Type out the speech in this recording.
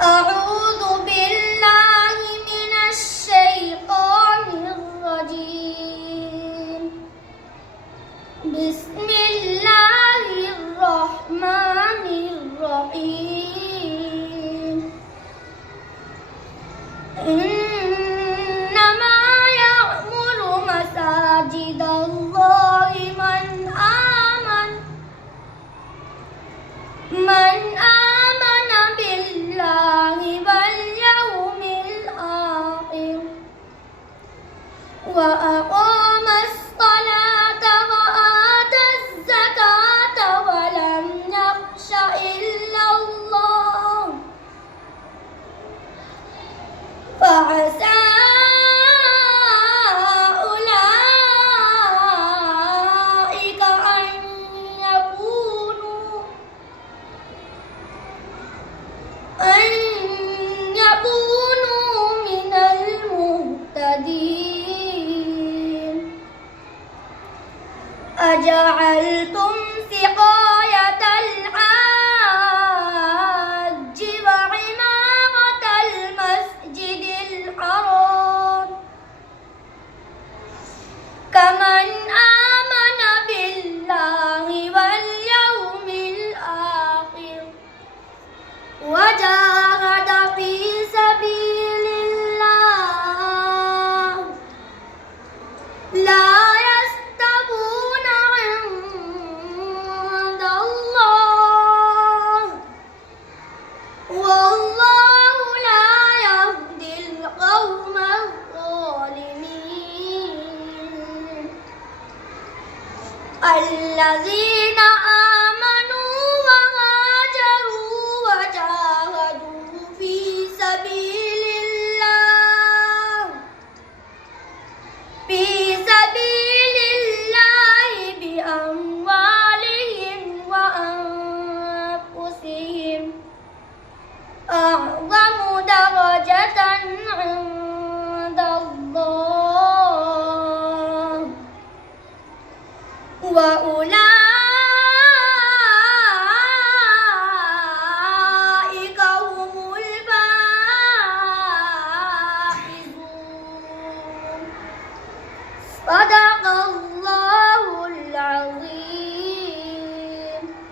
أعوذ بالله من الشيطان الرجيم. بسم الله الرحمن الرحيم. إنما يعمر مساجد الله من آمن بالله واليوم الآخر وأقام الصلاة وآتى الزكاة ولم يخش إلا الله فعسى أولئك أن يكونوا من المهتدين. أجعلتم سقاية الحاج وعمارة المسجد الحرام كمن آمن بالله واليوم الآخر وجاهد في سبيل الله لا يستوون عند الله والله لا يهدي القوم الظالمين. الذين